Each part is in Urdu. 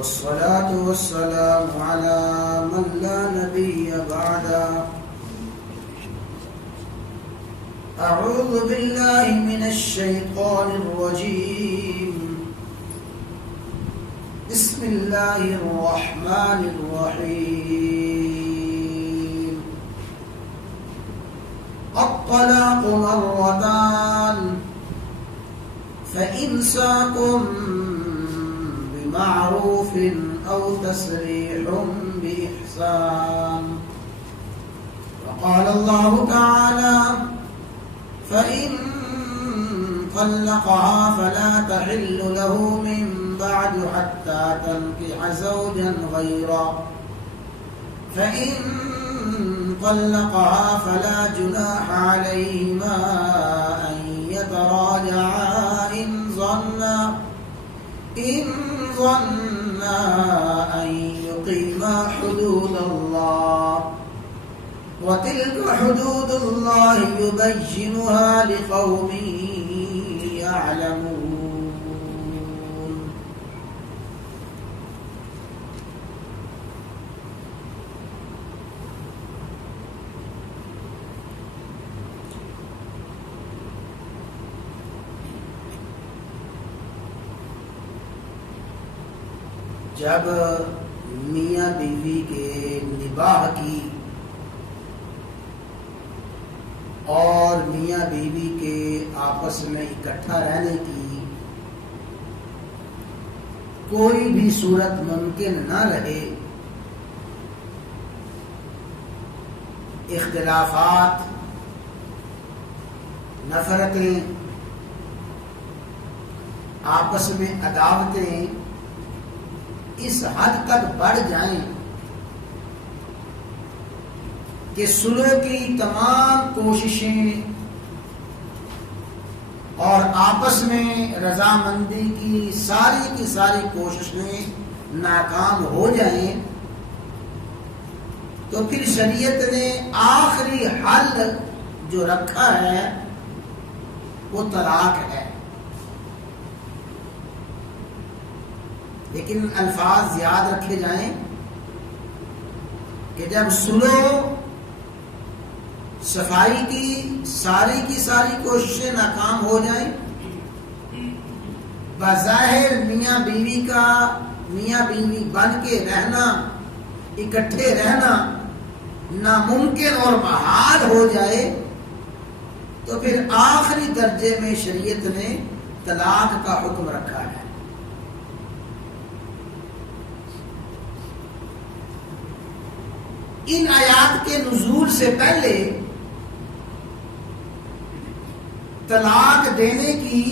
والصلاة والسلام على من لا نبي بعده. أعوذ بالله من الشيطان الرجيم. بسم الله الرحمن الرحيم. الطلاق مرتان فإمساك بمعروف أو تسريح بإحسان. وقال الله تعالى: فإن طلقها فلا تحل له من بعد حتى تنكح زوجا غيره. فإن طلقها فلا جناح عليهما أن يتراجعا إن ظنا أن يقيما حدود الله، وتلك حدود الله يبينها لقوم يعلمون. جب میاں بیوی کے نباہ کی اور میاں بیوی کے آپس میں اکٹھا رہنے کی کوئی بھی صورت ممکن نہ رہے، اختلافات، نفرتیں، آپس میں عداوتیں اس حد تک بڑھ جائیں کہ صلح کی تمام کوششیں اور آپس میں رضامندی کی ساری کوششیں ناکام ہو جائیں، تو پھر شریعت نے آخری حل جو رکھا ہے وہ طلاق ہے. لیکن الفاظ یاد رکھے جائیں کہ جب صلح صفائی کی ساری کوششیں ناکام ہو جائیں، بظاہر میاں بیوی بن کے رہنا، اکٹھے رہنا ناممکن اور محال ہو جائے، تو پھر آخری درجے میں شریعت نے طلاق کا حکم رکھا ہے. ان آیات کے نزول سے پہلے طلاق دینے کی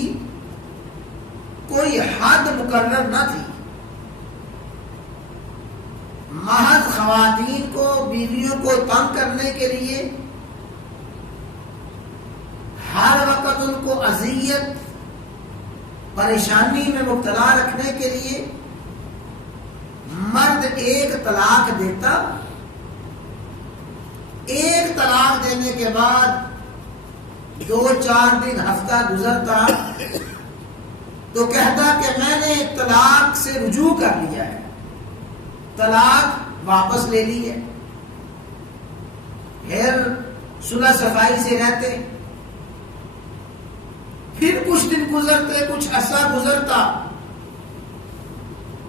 کوئی حد مقرر نہ تھی. محض خواتین کو، بیویوں کو تنگ کرنے کے لیے، ہر وقت ان کو اذیت، پریشانی میں مبتلا رکھنے کے لیے مرد ایک طلاق دیتا. ایک طلاق دینے کے بعد 2-4 دن، ہفتہ گزرتا تو کہتا کہ میں نے طلاق سے رجوع کر لیا ہے، طلاق واپس لے لی ہے. پھر صلح صفائی سے رہتے، پھر کچھ دن گزرتے، کچھ عرصہ گزرتا،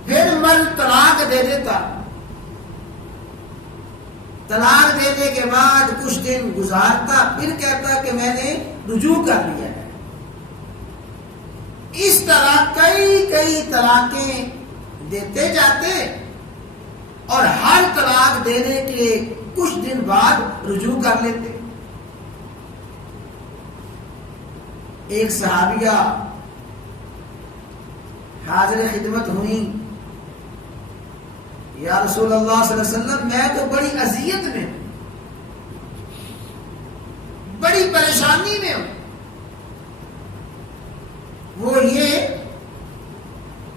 پھر مرد طلاق دے دیتا. طلاق دینے کے بعد کچھ دن گزارتا، پھر کہتا کہ میں نے رجوع کر لیا ہے. اس طرح کئی طلاقیں دیتے جاتے اور ہر طلاق دینے کے کچھ دن بعد رجوع کر لیتے. ایک صحابیہ حاضر خدمت ہوئی، یا رسول اللہ صلی اللہ علیہ وسلم میں تو بڑی اذیت میں ہوں، بڑی پریشانی میں ہوں. وہ یہ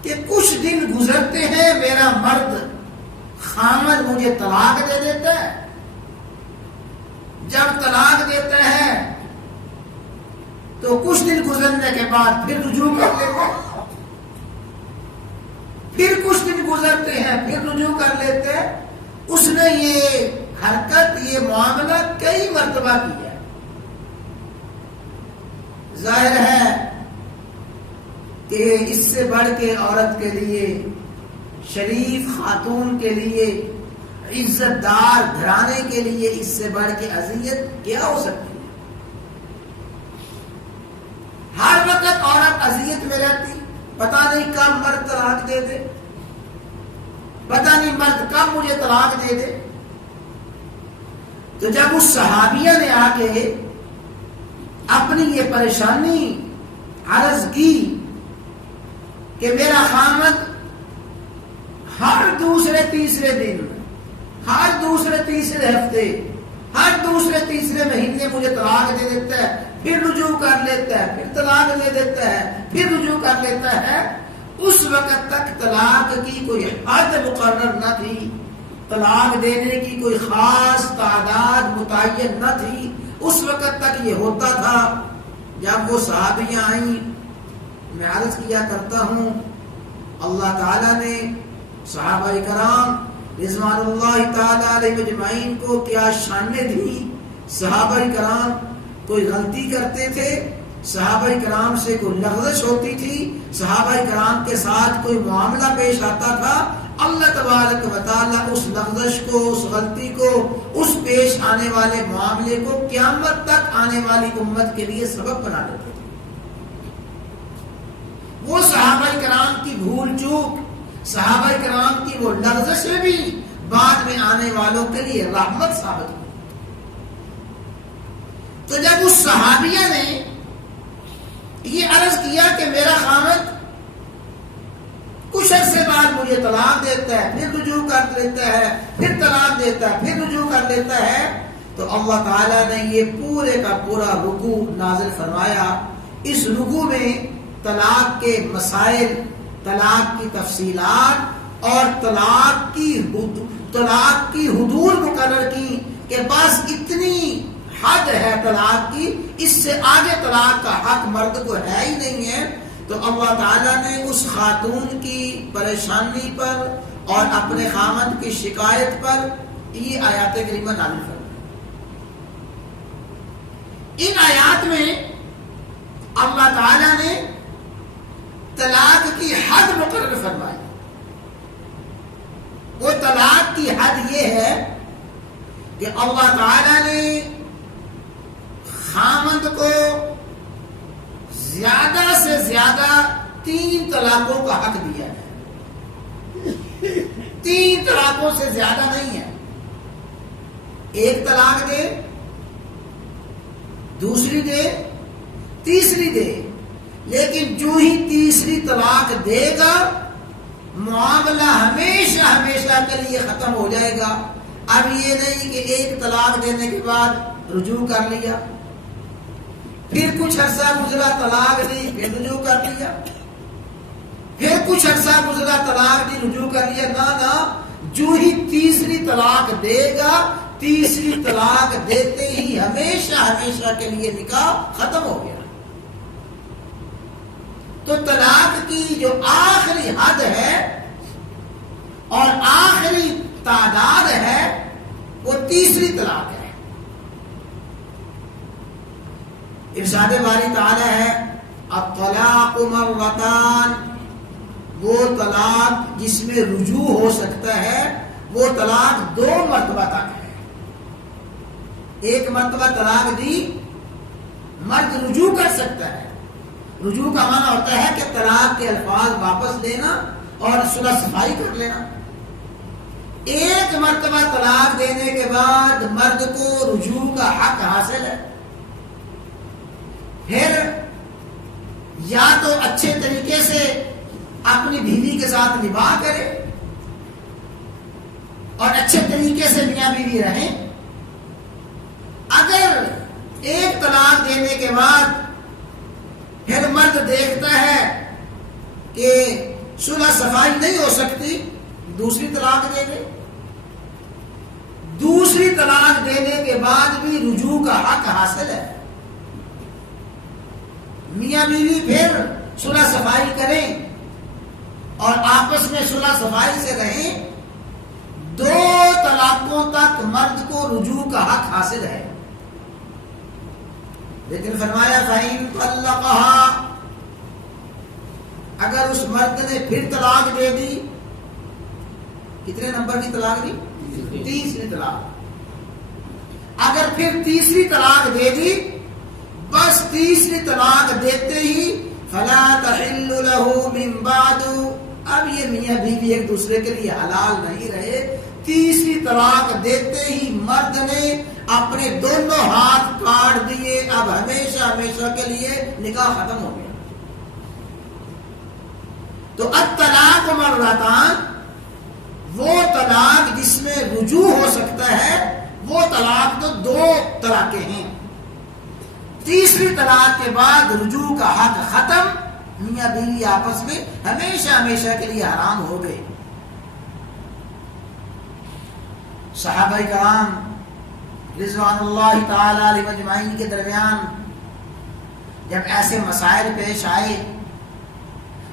کہ کچھ دن گزرتے ہیں، میرا مرد خامد مجھے طلاق دے دیتا ہے. جب طلاق دیتا ہے تو کچھ دن گزرنے کے بعد پھر رجوع کر لیتا ہے. پھر کچھ دن گزرتے ہیں پھر رجوع کر لیتے ہیں. اس نے یہ حرکت یہ معاملہ کئی مرتبہ کیا. ظاہر ہے کہ اس سے بڑھ کے عورت کے لیے، شریف خاتون کے لیے، عزت دار گھرانے کے لیے اس سے بڑھ کے اذیت کیا ہو سکتی ہے؟ ہر وقت عورت اذیت میں رہتی، پتہ نہیں کب مرد طلاق دے دے، پتہ نہیں مرد کب مجھے طلاق دے دے. تو جب اس صحابیہ نے آ کے اپنی یہ پریشانی عرض کی کہ میرا خامد ہر دوسرے تیسرے دن، ہر دوسرے تیسرے ہفتے، ہر دوسرے تیسرے مہینے مجھے طلاق دے دیتا ہے، پھر رجوع کر لیتا ہے، پھر طلاق دے دیتا ہے، پھر رجوع کر لیتا ہے. اس وقت تک طلاق کی کوئی حد مقرر نہ تھی، طلاق دینے کی کوئی خاص تعداد متعین نہ تھی. اس وقت تک یہ ہوتا تھا. جب وہ صحابیاں آئیں، میں عرض کیا کرتا ہوں اللہ تعالیٰ نے صحابہ کرام رضوان اللہ تعالیٰ علیہ مجمعین کو کیا شانیں دی. صحابہ کرام کوئی غلطی کرتے تھے، صحابہ کرام سے کوئی لغزش ہوتی تھی، صحابہ کرام کے ساتھ کوئی معاملہ پیش آتا تھا، اللہ تبارک و تعالیٰ اس لغزش کو، اس غلطی کو، اس پیش آنے والے معاملے کو قیامت تک آنے والی امت کے لیے سبب بنا دیتے تھے. وہ صحابہ کرام کی بھول چوک، صحابہ کرام کی وہ لغزشیں بھی بعد میں آنے والوں کے لیے رحمت ثابت ہوئی. تو جب اس صحابیہ نے یہ عرض کیا کہ میرا خامد کچھ عرصے بعد مجھے طلاق دیتا ہے، پھر رجوع کر لیتا ہے، پھر طلاق دیتا ہے، پھر رجوع کر لیتا ہے، تو اللہ تعالیٰ نے یہ پورے کا پورا رکوع نازل فرمایا. اس رکوع میں طلاق کے مسائل، طلاق کی تفصیلات اور طلاق کی حدود مقرر کی کہ بس اتنی حد ہے طلاق کی، اس سے آگے طلاق کا حق مرد کو ہے ہی نہیں ہے. تو اللہ تعالیٰ نے اس خاتون کی پریشانی پر اور اپنے خامد کی شکایت پر یہ آیات کریمہ نازل فرمائی. ان آیات میں اللہ تعالیٰ نے طلاق کی حد مقرر فرمائی. وہ طلاق کی حد یہ ہے کہ اللہ تعالیٰ نے خامد کو زیادہ سے زیادہ 3 طلاقوں کا حق دیا ہے. 3 طلاقوں سے زیادہ نہیں ہے. 1 طلاق دے، دوسری دے، تیسری دے، لیکن جو ہی تیسری طلاق دے گا معاملہ ہمیشہ ہمیشہ کے لیے ختم ہو جائے گا. اب یہ نہیں کہ 1 طلاق دینے کے بعد رجوع کر لیا، پھر کچھ عرصہ گزرا طلاق دی، پھر رجوع کر لیا، پھر کچھ عرصہ گزرا طلاق دی، رجوع کر لیا. نہ، جو ہی تیسری طلاق دے گا، تیسری طلاق دیتے ہی ہمیشہ ہمیشہ کے لیے نکاح ختم ہو گیا. تو طلاق کی جو آخری حد ہے اور آخری تعداد ہے وہ تیسری طلاق ہے. ارشاد باری تعالی ہے الطلاق مرتان، وہ طلاق جس میں رجوع ہو سکتا ہے وہ طلاق 2 مرتبہ تک ہے. 1 مرتبہ طلاق دی، مرد رجوع کر سکتا ہے. رجوع کا معنی ہوتا ہے کہ طلاق کے الفاظ واپس لینا اور صلح صفائی کر لینا. 1 مرتبہ طلاق دینے کے بعد مرد کو رجوع کا حق حاصل ہے. پھر یا تو اچھے طریقے سے اپنی بیوی کے ساتھ نباہ کرے اور اچھے طریقے سے میاں بیوی رہیں. اگر 1 طلاق دینے کے بعد پھر مرد دیکھتا ہے کہ صلح صفائی نہیں ہو سکتی، دوسری طلاق دے دے. دوسری طلاق دینے کے بعد بھی رجوع کا حق حاصل ہے. میاں بیوی پھر صلح صفائی کریں اور آپس آپس میں صلح صفائی سے رہیں، 2 طلاقوں تک مرد کو رجوع کا حق حاصل ہے. لیکن فرمایا فَإِن طَلَّقَهَا، اگر اس مرد نے پھر طلاق دے دی. کتنے نمبر کی طلاق دی؟ تیسری طلاق. اگر پھر تیسری طلاق دے دی، بس تیسری طلاق دیتے ہی فَلَا تَحِلُّ لَهُ مِن بَعْدُ، اب یہ میاں بیوی ایک دوسرے کے لیے حلال نہیں رہے. تیسری طلاق دیتے ہی مرد نے اپنے دونوں ہاتھ کاٹ دیے، اب ہمیشہ ہمیشہ کے لیے نکاح ختم ہو گیا. تو الطلاق مرتان، وہ طلاق جس میں رجوع ہو سکتا ہے، وہ طلاق تو 2 طلاقیں ہیں. تیسری طلاق کے بعد رجوع کا حق ختم، میاں بیوی آپس میں ہمیشہ ہمیشہ کے لیے حرام ہو گئے. صحابہ کرام رضوان اللہ تعالی علیہ مجمعین کے درمیان جب ایسے مسائل پیش آئے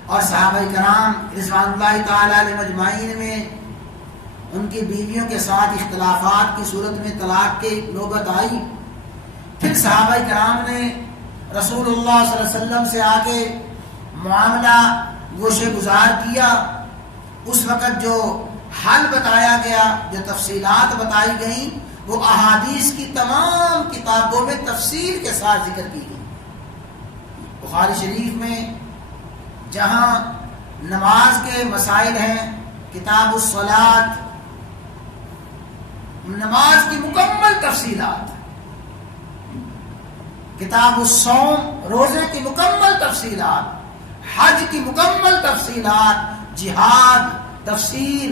اور صحابہ کرام رضوان اللہ تعالی علیہ مجمعین میں ان کی بیویوں کے ساتھ اختلافات کی صورت میں طلاق کی نوبت آئی، پھر صحابہ کرام نے رسول اللہ صلی اللہ علیہ وسلم سے آ کے معاملہ گوشے گزار کیا. اس وقت جو حل بتایا گیا، جو تفصیلات بتائی گئیں، وہ احادیث کی تمام کتابوں میں تفصیل کے ساتھ ذکر کی گئی. بخاری شریف میں جہاں نماز کے مسائل ہیں، کتاب الصلاۃ، نماز کی مکمل تفصیلات، کتاب الصوم، روزے کی مکمل تفصیلات، حج کی مکمل تفصیلات، جہاد، تفسیر،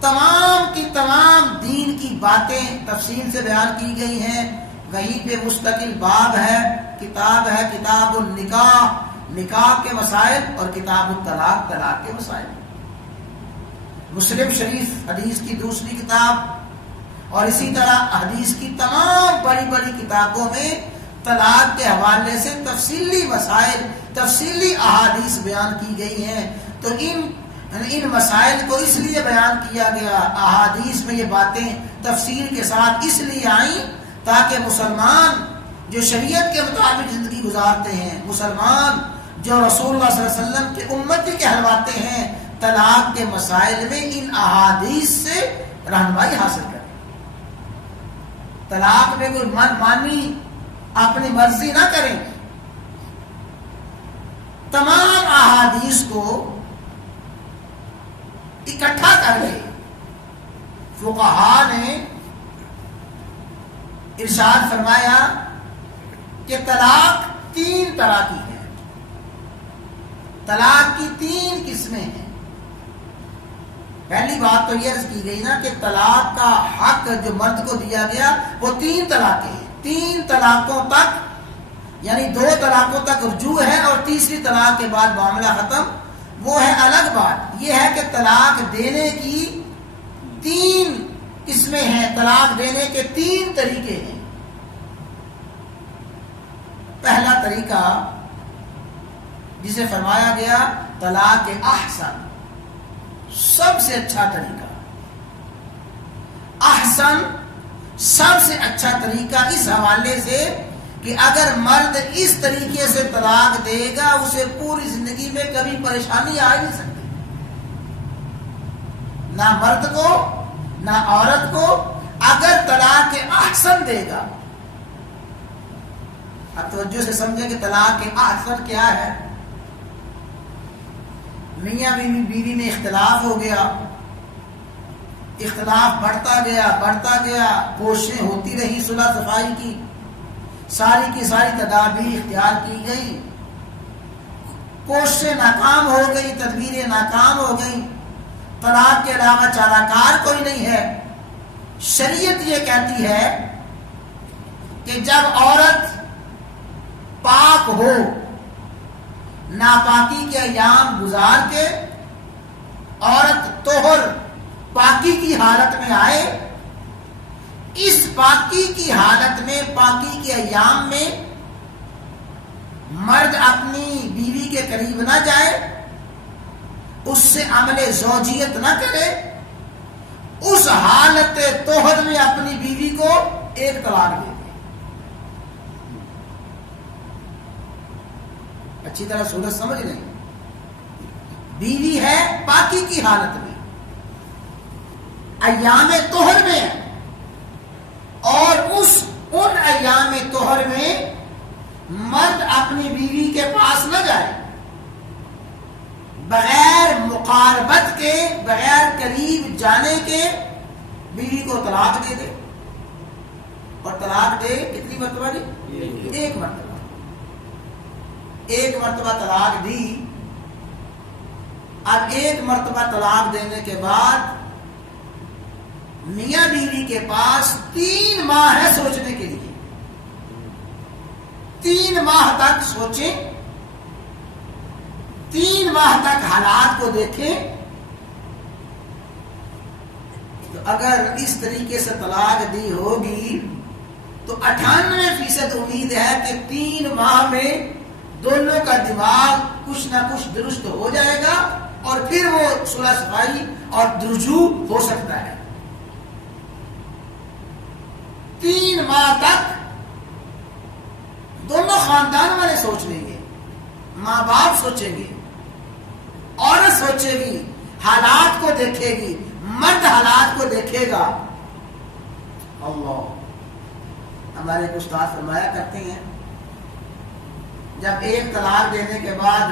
تمام کی تمام دین کی باتیں تفصیل سے بیان کی گئی ہیں. وہیں پہ مستقل باب ہے، کتاب ہے کتاب النکاح، نکاح کے مسائل، اور کتاب الطلاق، طلاق کے مسائل. مسلم شریف حدیث کی دوسری کتاب، اور اسی طرح حدیث کی تمام بڑی بڑی کتابوں میں طلاق کے حوالے سے تفصیلی مسائل، تفصیلی احادیث بیان کی گئی ہیں. تو ان مسائل کو اس لیے بیان کیا گیا، احادیث میں یہ باتیں تفصیل کے ساتھ اس لیے آئیں تاکہ مسلمان جو شریعت کے مطابق زندگی گزارتے ہیں، مسلمان جو رسول اللہ صلی اللہ علیہ وسلم کے امتی کہلواتے ہیں، طلاق کے مسائل میں ان احادیث سے رہنمائی حاصل کریں. طلاق میں کوئی من مانی اپنی مرضی نہ کریں. تمام احادیث کو اکٹھا کر کے فقہا نے ارشاد فرمایا کہ طلاق 3 طرح کی ہے. طلاق کی 3 قسمیں ہیں. پہلی بات تو یہ عرض کی گئی نا کہ طلاق کا حق جو مرد کو دیا گیا وہ 3 طلاقیں ہیں. 3 طلاقوں تک، یعنی 2 طلاقوں تک رجوع ہے، اور تیسری طلاق کے بعد معاملہ ختم. وہ ہے الگ بات. یہ ہے کہ طلاق دینے کی 3 قسمیں ہیں، طلاق دینے کے 3 طریقے ہیں. پہلا طریقہ جسے فرمایا گیا طلاق احسن، سب سے اچھا طریقہ. احسن سب سے اچھا طریقہ اس حوالے سے کہ اگر مرد اس طریقے سے طلاق دے گا اسے پوری زندگی میں کبھی پریشانی آ نہیں سکتی، نہ مرد کو نہ عورت کو. اگر طلاق احسن دے گا، اب توجہ سے سمجھیں کہ طلاق احسن کیا ہے. میاں بیوی میں اختلاف ہو گیا، اختلاف بڑھتا گیا، کوششیں ہوتی رہی صلح صفائی کی، ساری کی ساری تدابیر اختیار کی گئی، کوششیں ناکام ہو گئی، تدبیریں ناکام ہو گئی، طلاق کے علاوہ چارہ کار کوئی نہیں ہے. شریعت یہ کہتی ہے کہ جب عورت پاک ہو، ناپاکی کے ایام گزار کے عورت طہر پاکی کی حالت میں آئے، اس پاکی کی حالت میں، پاکی کے ایام میں مرد اپنی بیوی کے قریب نہ جائے، اس سے عمل زوجیت نہ کرے، اس حالت طہر میں اپنی بیوی کو ایک طلاق دے دے۔ اچھی طرح صورت سمجھ لیں، بیوی ہے پاکی کی حالت میں، ایام طہر میں ہے، اور ان ایام طہر میں مرد اپنی بیوی کے پاس نہ جائے، بغیر مقاربت کے، بغیر قریب جانے کے بیوی کو طلاق دے دے۔ اور طلاق دے کتنی مرتبہ دی؟ ایک مرتبہ۔ ایک مرتبہ طلاق دی۔ اب ایک مرتبہ طلاق دینے کے بعد میاں بیوی کے پاس 3 ماہ ہے سوچنے کے لیے۔ 3 ماہ تک سوچیں، 3 ماہ تک حالات کو دیکھیں۔ تو اگر اس طریقے سے طلاق دی ہوگی تو 98% امید ہے کہ 3 ماہ میں دونوں کا دماغ کچھ نہ کچھ درست ہو جائے گا، اور پھر وہ صلح صفائی اور رجوع ہو سکتا ہے۔ 3 ماہ تک دونوں خاندان والے سوچ لیں گے، ماں باپ سوچیں گے، عورت سوچے گی، حالات کو دیکھے گی، مرد حالات کو دیکھے گا۔ اللہ، ہمارے ایک استاد فرمایا کرتے ہیں، جب ایک طلاق دینے کے بعد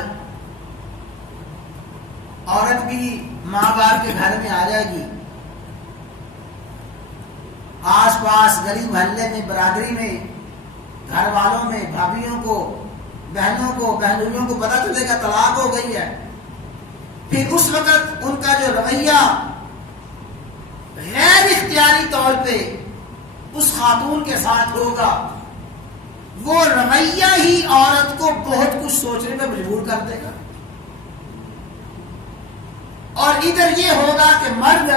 عورت بھی ماں باپ کے گھر میں آ جائے گی، آس پاس گلی محلے میں، برادری میں، گھر والوں میں، بھابھیوں کو، بہنوں کو، بہنوئیوں کو پتہ چلے گا طلاق ہو گئی ہے، پھر اس وقت ان کا جو رویہ غیر اختیاری طور پہ اس خاتون کے ساتھ ہوگا، وہ رویہ ہی عورت کو بہت کچھ سوچنے پہ مجبور کر دے گا۔ اور ادھر یہ ہوگا کہ مرد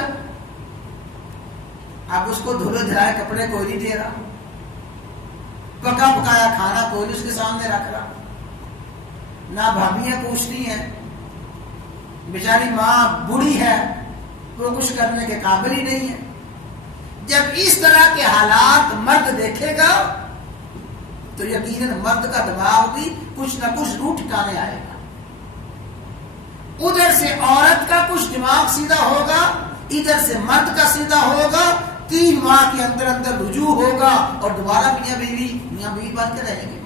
اب اس کو دھلے دھلائے کپڑے کوئی نہیں دے رہا، پکا پکایا کھانا کوئی اس کے سامنے رکھ رہا، نہ بھابیاں پوچھتی ہیں، بیچاری ماں بوڑھی ہے، وہ کچھ کرنے کے قابل ہی نہیں ہے۔ جب اس طرح کے حالات مرد دیکھے گا تو یقیناً مرد کا دماغ بھی کچھ نہ کچھ روح ٹھکانے آئے گا۔ ادھر سے عورت کا کچھ دماغ سیدھا ہوگا، ادھر سے مرد کا سیدھا ہوگا، 3 ماہ کے اندر اندر رجوع ہوگا، اور دوبارہ میاں بیوی بن کے رہیں گے۔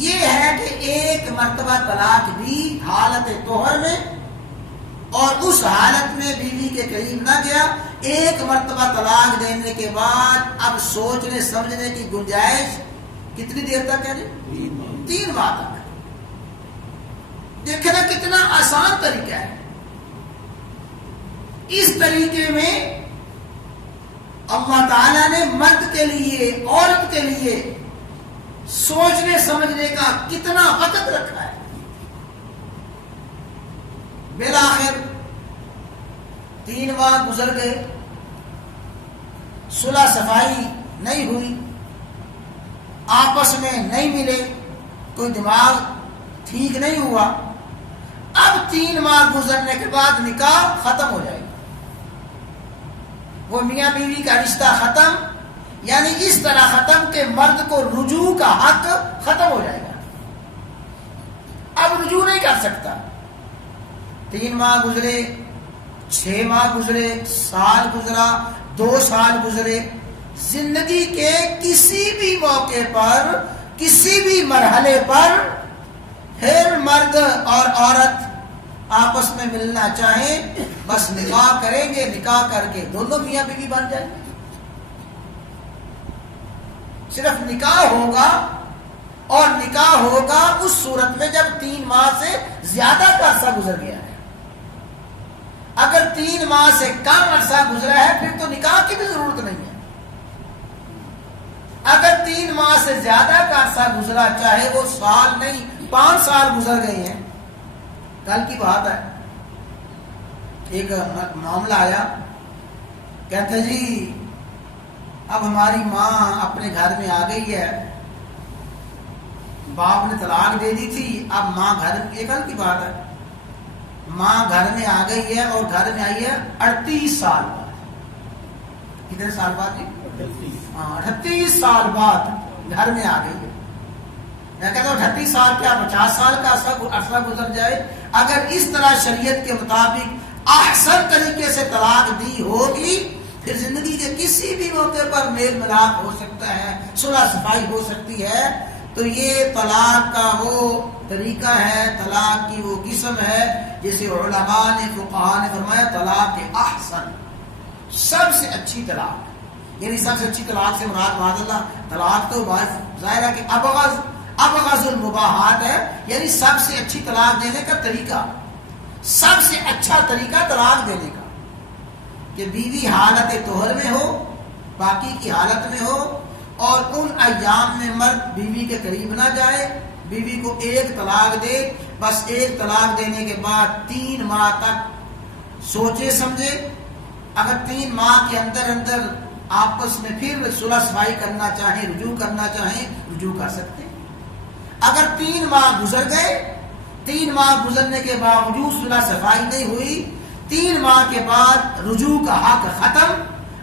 یہ ہے کہ ایک مرتبہ طلاق دی حالت طہر میں، اور اس حالت میں بیوی کے قریب نہ گیا۔ ایک مرتبہ طلاق دینے کے بعد اب سوچنے سمجھنے کی گنجائش کتنی دیر تک ہے؟ 3 ماہ تک۔ دیکھیں نا کتنا آسان طریقہ ہے۔ اس طریقے میں اللہ تعالیٰ نے مرد کے لیے، عورت کے لیے سوچنے سمجھنے کا کتنا وقت رکھا ہے۔ بالآخر 3 ماہ گزر گئے، صلح صفائی نہیں ہوئی، آپس میں نہیں ملے، کوئی دماغ ٹھیک نہیں ہوا۔ اب 3 ماہ گزرنے کے بعد نکاح ختم ہو جائے گا، وہ میاں بیوی کا رشتہ ختم، یعنی اس طرح ختم کہ مرد کو رجوع کا حق ختم ہو جائے گا، اب رجوع نہیں کر سکتا۔ 3 ماہ گزرے، 6 ماہ گزرے، سال گزرا، 2 سال گزرے، زندگی کے کسی بھی موقع پر، کسی بھی مرحلے پر پھر مرد اور عورت آپس میں ملنا چاہیں، بس نکاح کریں گے، نکاح کر کے دونوں میاں بیوی بن جائیں گے۔ صرف نکاح ہوگا، اور نکاح ہوگا اس صورت میں جب 3 ماہ سے زیادہ کا عرصہ گزر گیا ہے۔ اگر 3 ماہ سے کم عرصہ گزرا ہے پھر تو نکاح کی بھی ضرورت نہیں ہے۔ اگر 3 ماہ سے زیادہ کا عرصہ گزرا، چاہے وہ سال نہیں 5 سال گزر گئے ہیں، کل کی بات ہے، ایک معاملہ آیا، کہتے جی اب ہماری ماں اپنے گھر میں آ گئی ہے، باپ نے طلاق دے دی تھی، اب ماں گھر، ایک کل کی بات ہے، ماں گھر میں آ گئی ہے اور گھر میں آئی ہے 38 سال بعد. کتنے سال بعد جی؟ 38 سال بعد گھر میں آ گئی ہے. میں کہتا ہوں 38 سال کیا 50 سال کا عرصہ گزر جائے، اگر اس طرح شریعت کے مطابق احسن طریقے سے طلاق دی ہوگی، پھر زندگی کے کسی بھی موقع پر میل ملاپ ہو سکتا ہے، صلح صفائی ہو سکتی ہے. تو یہ طلاق کا وہ طریقہ ہے، طلاق کی وہ قسم ہے جسے علماء نے، فقہاء نے فرمایا طلاق احسن، سب سے اچھی طلاق. یعنی سب سے اچھی طلاق سے مراد معاذ اللہ طلاق تو ظاہر ہے کہ ابغض المباحات ہے، یعنی سب سے اچھی طلاق دینے کا طریقہ، سب سے اچھا طریقہ طلاق دینے کا کہ بیوی حالت طہر میں ہو، باقی کی حالت میں ہو، اور ان ایام میں مرد بیوی کے قریب نہ جائے، بیوی کو ایک طلاق دے، بس ایک طلاق دینے کے بعد 3 ماہ تک سوچے سمجھے. اگر 3 ماہ کے اندر آپس میں پھر صلح صفائی کرنا چاہیں، رجوع کرنا چاہیں، رجوع کر سکتے ہیں. اگر 3 ماہ گزر گئے، 3 ماہ گزرنے کے باوجود صلح صفائی نہیں ہوئی، 3 ماہ کے بعد رجوع کا حق ختم،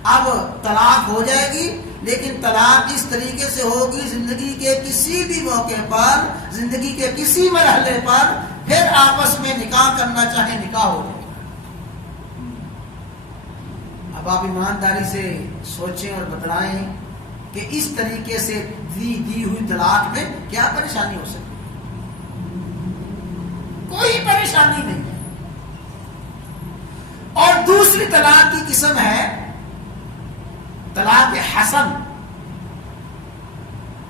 اب طلاق ہو جائے گی. لیکن طلاق اس طریقے سے ہوگی زندگی کے کسی بھی موقع پر، زندگی کے کسی مرحلے پر پھر آپس میں نکاح کرنا چاہیں نکاح ہو جائے. اب آپ ایمانداری سے سوچیں اور بتلائیں کہ اس طریقے سے دی ہوئی طلاق میں کیا پریشانی ہو سکتی ہے؟ کوئی پریشانی نہیں ہے. اور دوسری طلاق کی قسم ہے طلاق حسن.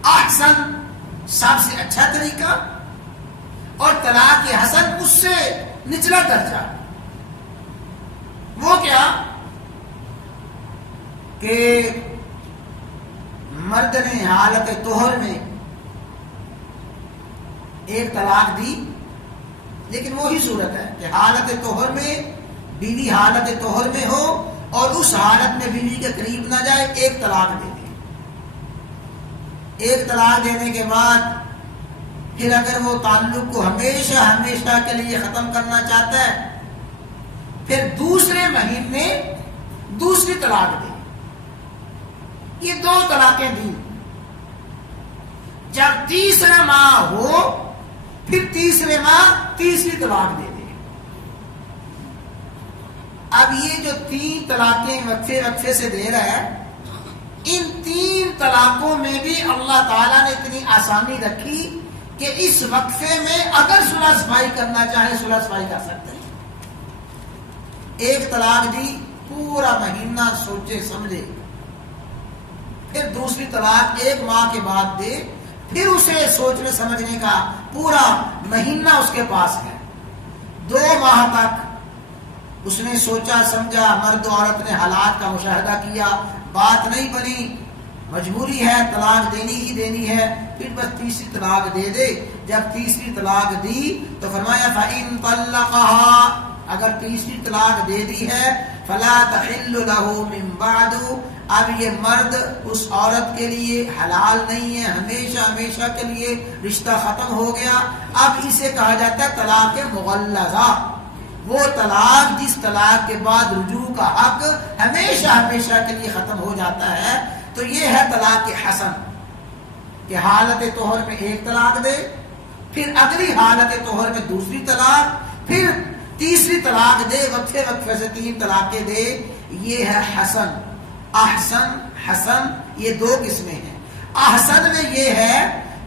احسن سب سے اچھا طریقہ، اور طلاق حسن اس سے نچلا درجہ. وہ کیا کہ مرد نے حالت طہر میں ایک طلاق دی، لیکن وہی صورت ہے کہ حالت طہر میں بیوی حالت طہر میں ہو اور اس حالت میں بیوی کے قریب نہ جائے، ایک طلاق دے دے. ایک طلاق دینے کے بعد پھر اگر وہ تعلق کو ہمیشہ ہمیشہ کے لیے ختم کرنا چاہتا ہے، پھر دوسرے مہینے دوسری طلاق دے. یہ 2 طلاقیں دی. جب تیسرا ماہ ہو پھر تیسرے ماہ تیسری طلاق دے دے. اب یہ جو 3 طلاقیں وقفے وقفے سے دے رہا ہے، ان 3 طلاقوں میں بھی اللہ تعالیٰ نے اتنی آسانی رکھی کہ اس وقفے میں اگر صلح صفائی کرنا چاہے صلح صفائی کر سکتے ہیں. ایک طلاق دی، پورا مہینہ سوچے سمجھے، پھر دوسری طلاق 1 ماہ کے بعد دے، پھر اسے سوچنے سمجھنے کا پورا مہینہ اس کے پاس ہے. 2 ماہ تک اس نے سوچا سمجھا، مرد و عورت نے حالات کا مشاہدہ کیا، بات نہیں بنی، مجبوری ہے طلاق دینی ہی دینی ہے، پھر بس تیسری طلاق دے دے. جب تیسری طلاق دی تو فرمایا فَإِن طَلَّقَهَا، اگر تیسری طلاق دے دی ہے فَلَا تَحِلُّ لَهُ مِن بَعْدُ، اب یہ مرد اس عورت کے لیے حلال نہیں ہے، ہمیشہ ہمیشہ کے لیے رشتہ ختم ہو گیا. اب اسے کہا جاتا ہے طلاق مغلظہ. وہ طلاق جس طلاق کے بعد رجوع کا حق ہمیشہ ہمیشہ کے لیے ختم ہو جاتا ہے. تو یہ ہے طلاق حسن کہ حالت طہر میں ایک طلاق دے، پھر اگلی حالت طہر میں دوسری طلاق، پھر تیسری طلاق دے، وقفے وقفے سے 3 طلاقیں دے. یہ ہے حسن. احسن حسن یہ 2 قسمیں ہیں. احسن میں یہ ہے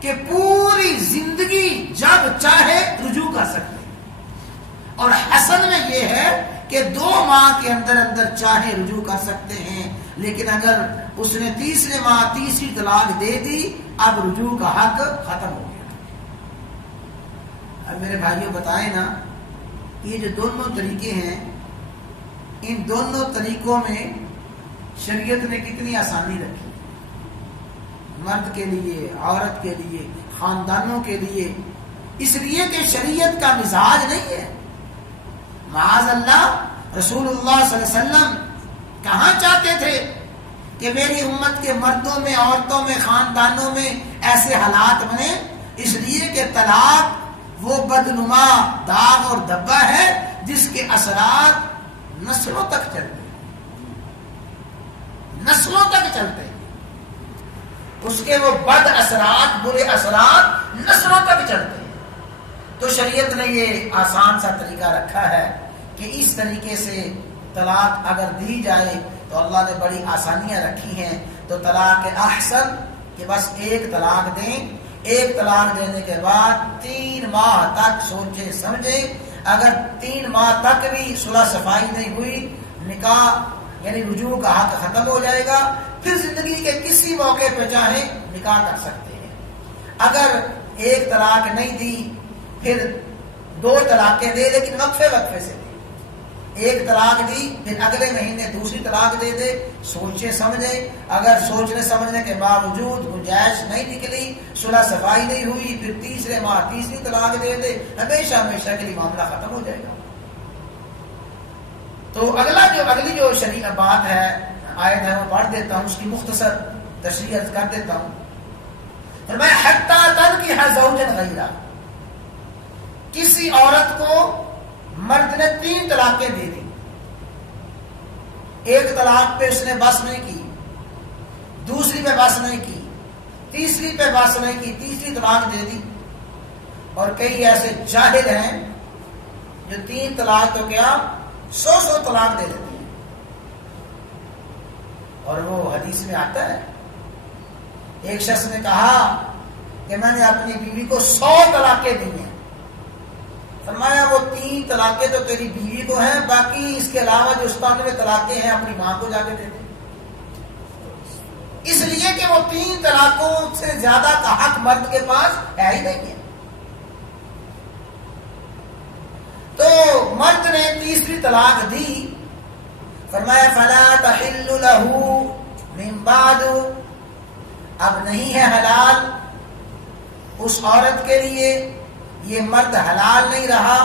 کہ پوری زندگی جب چاہے رجوع کر سکتے، اور حسن میں یہ ہے کہ 2 ماہ کے اندر چاہے رجوع کر سکتے ہیں. لیکن اگر اس نے تیسرے ماہ تیسری طلاق دے دی، اب رجوع کا حق ختم ہو گیا. اب میرے بھائیوں بتائیں نا، یہ جو دونوں طریقے ہیں، ان دونوں طریقوں میں شریعت نے کتنی آسانی رکھی، مرد کے لیے، عورت کے لیے، خاندانوں کے لیے. اس لیے کہ شریعت کا مزاج نہیں ہے. معاذ اللہ رسول اللہ صلی اللہ علیہ وسلم کہاں چاہتے تھے کہ میری امت کے مردوں میں، عورتوں میں، خاندانوں میں ایسے حالات بنے اس لیے کہ طلاق وہ بدنما داغ اور دبا ہے جس کے اثرات نسلوں تک چلتے ہیں، نسلوں تک چلتے ہیں، اس کے وہ بد اثرات، برے اثرات نسلوں تک چلتے ہیں۔ تو شریعت نے یہ آسان سا طریقہ رکھا ہے کہ اس طریقے سے طلاق اگر دی جائے تو اللہ نے بڑی آسانیاں رکھی ہیں۔ تو طلاق احسن کہ بس ایک طلاق دیں، ایک طلاق دینے کے بعد 3 ماہ تک سوچے سمجھے، اگر 3 ماہ تک بھی صلح صفائی نہیں ہوئی، نکاح یعنی رجوع کا حق ختم ہو جائے گا، پھر زندگی کے کسی موقع پہ چاہیں نکاح کر سکتے ہیں۔ اگر ایک طلاق نہیں دی پھر 2 طلاقیں دے، لیکن وقفے وقفے سے دے، ایک طلاق دی پھر اگلے مہینے دوسری طلاق دے دے، سوچے سمجھے، اگر سوچنے سمجھنے کے باوجود گنجائش نہیں نکلی، صلح صفائی نہیں ہوئی، پھر تیسرے ماہ تیسری طلاق دے دے، ہمیشہ ہمیشہ کے لیے معاملہ ختم ہو جائے گا۔ تو اگلی جو شریعہ بات ہے، آیت ہے، میں پڑھ دیتا ہوں، اس کی مختصر تشریح عرض کر دیتا ہوں۔ فرمایا حتی تنکح زوجا غیرہ، کسی عورت کو مرد نے 3 طلاقیں دے دی، ایک طلاق پہ اس نے بس نہیں کی، دوسری پہ بس نہیں کی، تیسری پہ بس نہیں کی، تیسری طلاق دے دی۔ اور کئی ایسے جاہل ہیں جو 3 طلاق تو کیا 100 طلاق دے دیتے ہیں، اور وہ حدیث میں آتا ہے ایک شخص نے کہا کہ میں نے اپنی بیوی کو 100 طلاقیں دی ہیں۔ فرمایا وہ 3 طلاقیں تو تیری بیوی کو ہیں، باقی اس کے علاوہ جو 97 طلاقیں ہیں اپنی ماں کو جا کے دے دے، اس لیے کہ وہ 3 طلاقوں سے زیادہ کا حق مرد کے پاس ہے ہی نہیں ہے۔ تو مرد نے تیسری طلاق دی، فرمایا فلا تحل له من بعد، اب نہیں ہے حلال اس عورت کے لیے، یہ مرد حلال نہیں رہا،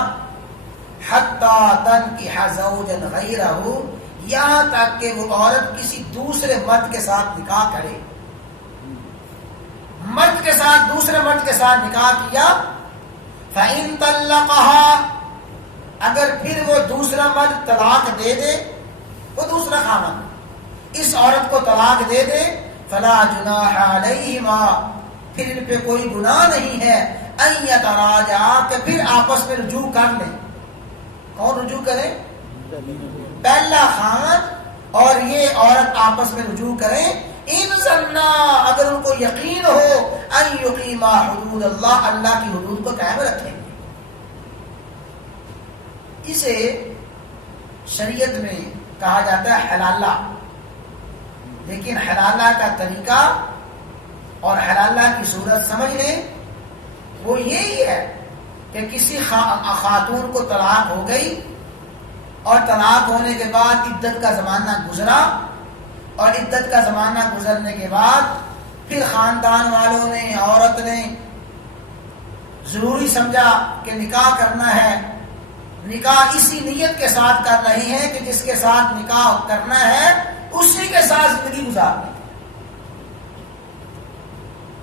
حتی تنکح زوجا غیرہ، یہاں تک کہ وہ عورت کسی دوسرے مرد کے ساتھ نکاح کرے، مرد کے ساتھ دوسرے مرد کے ساتھ نکاح کیا، فإن طلقها، اگر پھر وہ دوسرا مرد طلاق دے دے، وہ دوسرا خاوند اس عورت کو طلاق دے دے، فلا جناح علیہما، پھر ان پہ کوئی گناہ نہیں ہے، ان یتراجعا، کہ پھر آپس میں رجوع کر لیں۔ کون رجوع کرے؟ پہلا خاوند اور یہ عورت آپس میں رجوع کریں، ان ظنا، اگر ان کو یقین ہو، ان یقیما حدود اللہ، اللہ کی حدود کو قائم رکھیں گے۔ اسے شریعت میں کہا جاتا ہے حلالہ، لیکن حلالہ کا طریقہ اور حلالہ کی صورت سمجھ لیں، وہ یہی ہے کہ کسی خاتون کو طلاق ہو گئی اور طلاق ہونے کے بعد عدت کا زمانہ گزرا، اور عدت کا زمانہ گزرنے کے بعد پھر خاندان والوں نے، عورت نے ضروری سمجھا کہ نکاح کرنا ہے، نکاح اسی نیت کے ساتھ کر رہی ہے کہ جس کے ساتھ نکاح کرنا ہے اسی کے ساتھ زندگی گزارنی ہے۔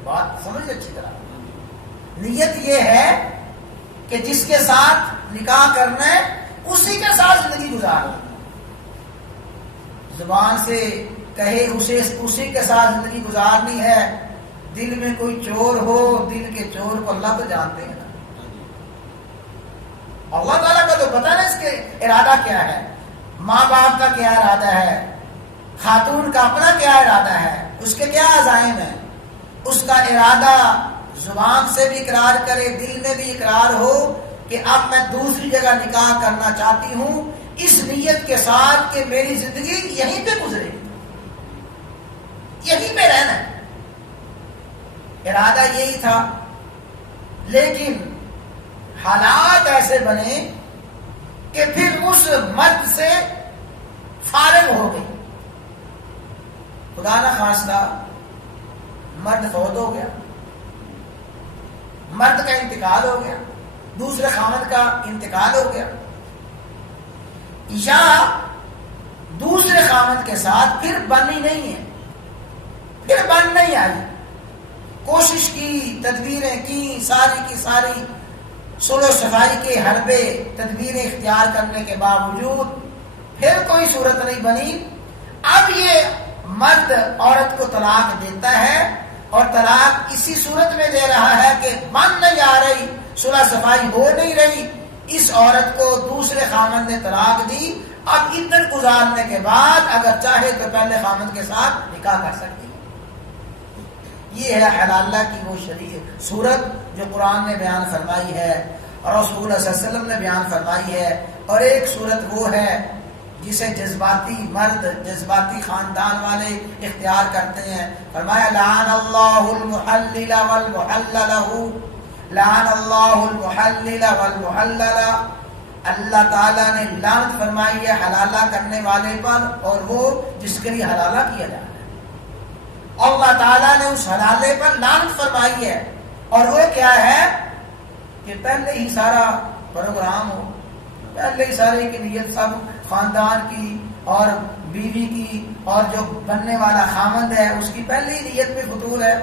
بات سمجھ اچھی طرح، نیت یہ ہے کہ جس کے ساتھ نکاح کرنا ہے اسی کے ساتھ زندگی گزارنا ہے، زبان سے کہے اسی کے ساتھ زندگی گزارنی ہے، دل میں کوئی چور ہو، دل کے چور کو اللہ تو جانتے ہیں نا، اللہ تعالیٰ کا تو پتہ نہیں اس کے ارادہ کیا ہے، ماں باپ کا کیا ارادہ ہے، خاتون کا اپنا کیا ارادہ ہے، اس کے کیا عزائم ہیں، اس کا ارادہ زبان سے بھی اقرار کرے، دل میں بھی اقرار ہو کہ اب میں دوسری جگہ نکاح کرنا چاہتی ہوں، اس نیت کے ساتھ کہ میری زندگی یہیں پہ گزرے، یہیں پہ رہنا ہے، ارادہ یہی تھا، لیکن حالات ایسے بنے کہ پھر اس مرد سے فارغ ہو گئی، خدا نہ خواستہ مرد فوت ہو گیا، مرد کا انتقال ہو گیا، دوسرے خاوند کا انتقال ہو گیا، یا دوسرے خاوند کے ساتھ پھر بنی نہیں ہے، پھر بن نہیں آئی، کوشش کی، تدبیریں کی، ساری کی ساری صلح و صفائی کے حربے تدبیریں اختیار کرنے کے باوجود پھر کوئی صورت نہیں بنی. اب یہ مرد عورت کو طلاق دیتا ہے اور طلاق اسی صورت میں دے رہا ہے کہ بن نہیں آ رہی، صلح صفائی ہو نہیں رہی. اس عورت کو دوسرے خامند نے طلاق دی. اب عدت گزارنے کے بعد اگر چاہے تو پہلے خامند کے ساتھ نکاح کر سکتی ہے. یہ ہے حلالہ کی وہ شریعت صورت جو قرآن نے بیان فرمائی ہے اور رسول اللہ صلی اللہ علیہ وسلم نے بیان فرمائی ہے. اور ایک صورت وہ ہے جسے جذباتی مرد، جذباتی خاندان والے اختیار کرتے ہیں. فرمایا لعن اللہ المحلل والمحلل له، لعن اللہ المحلل والمحلل. اللہ تعالیٰ نے لعنت فرمائی ہے حلالہ کرنے والے پر اور وہ جس کے لیے حلالہ کیا جا رہا ہے. اللہ تعالیٰ نے اس حلالے پر لعنت فرمائی ہے اور وہ کیا ہے کہ پہلے ہی سارا پروگرام ہو، پہلے ہی سارے کی نیت سب خاندان کی اور بیوی کی اور جو بننے والا خامند ہے اس کی پہلے ہی نیت میں فطور ہے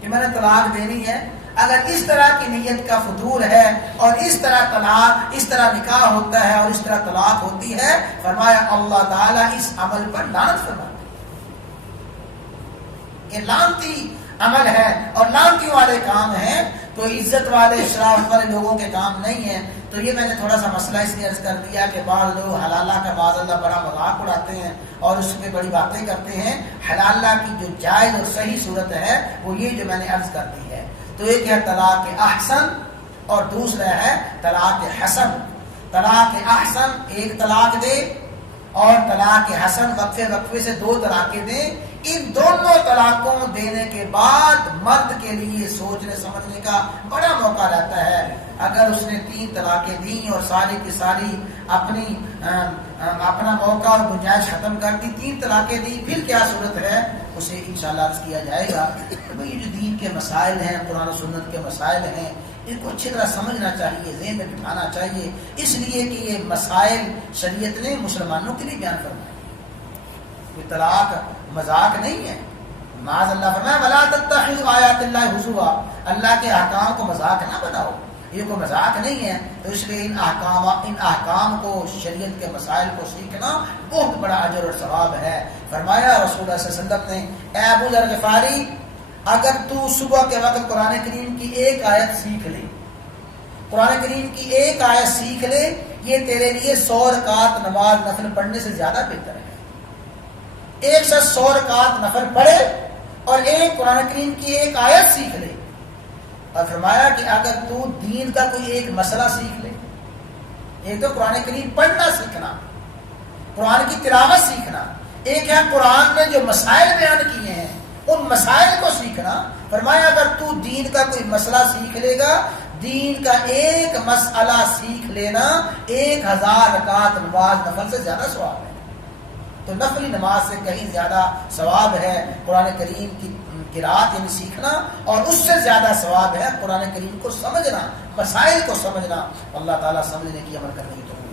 کہ میں نے طلاق دینی ہے. اگر اس طرح کی نیت کا فطور ہے اور اس طرح طلاق، اس طرح نکاح ہوتا ہے اور اس طرح طلاق ہوتی ہے، فرمایا اللہ تعالیٰ اس عمل پر لعنت فرماتے ہیں. یہ لعنتی عمل ہے اور لعنتی والے کام ہیں، کوئی عزت والے شرافت والے لوگوں کے کام نہیں ہیں. تو یہ میں نے تھوڑا سا مسئلہ اس لیے عرض کر دیا کہ بعض لوگ حلالہ کا بعض اللہ بڑا مذاق اڑاتے ہیں اور اس میں بڑی باتیں کرتے ہیں. حلالہ کی جو جائز اور صحیح صورت ہے وہ یہ جو میں نے عرض کر دی ہے. تو ایک ہے طلاق احسن اور دوسرا ہے طلاق حسن. طلاق احسن ایک طلاق دے اور طلاق حسن وقفے سے 2 طلاقیں دیں. ان دونوں طلاقوں دینے کے بعد مرد کے لیے سوچنے سمجھنے کا بڑا موقع رہتا ہے. اگر اس نے 3 طلاقیں دیں اور ساری کی ساری اپنا موقع اور گنجائش ختم کر دی، 3 طلاقیں دی، پھر کیا صورت ہے اسے انشاءاللہ عرض کیا جائے گا. یہ جو دین کے مسائل ہیں، قرآن و سنت کے مسائل ہیں، ان کو اچھی طرح سمجھنا چاہیے، ذہن میں بٹھانا چاہیے، اس لیے کہ یہ مسائل شریعت نے مسلمانوں کے لیے بیان فرمائے. یہ طلاق مذاق نہیں ہے. معاذ اللہ فرمایا وَلَا تَتَّخِذُوا آیَاتِ اللَّهِ هُزُوًا، اللہ کے احکام کو مذاق نہ بناؤ. یہ کوئی مذاق نہیں ہے. تو اس لیے ان احکام کو، شریعت کے مسائل کو سیکھنا بہت بڑا اجر اور ثواب ہے. فرمایا رسول اللہ صلی اللہ علیہ وسلم نے، اے ابو ذر غفاری، اگر تو صبح کے وقت قرآن کریم کی ایک آیت سیکھ لے، قرآن کریم کی ایک آیت سیکھ لے، یہ تیرے لیے 100 رکعت نماز نفل پڑھنے سے زیادہ بہتر ہے. ایک شخص 100 رکعت نفل پڑھے اور ایک قرآن کریم کی ایک آیت سیکھ لے. اور فرمایا کہ اگر تو دین کا کوئی ایک مسئلہ سیکھ لے، ایک تو قرآن کریم پڑھنا سیکھنا، قرآن کی تلاوت سیکھنا، ایک ہے قرآن نے جو مسائل بیان کیے ہیں ان مسائل کو سیکھنا. فرمایا اگر تو دین کا کوئی مسئلہ سیکھ لے گا، دین کا ایک مسئلہ سیکھ لینا 1000 رکعت نماز نفل سے زیادہ ثواب ہے. تو نفلی نماز سے کہیں زیادہ ثواب ہے قرآن کریم کی قرات یعنی سیکھنا، اور اس سے زیادہ ثواب ہے قرآن کریم کو سمجھنا، مسائل کو سمجھنا. اللہ تعالیٰ سمجھنے کی عمل کرنے کی توفیق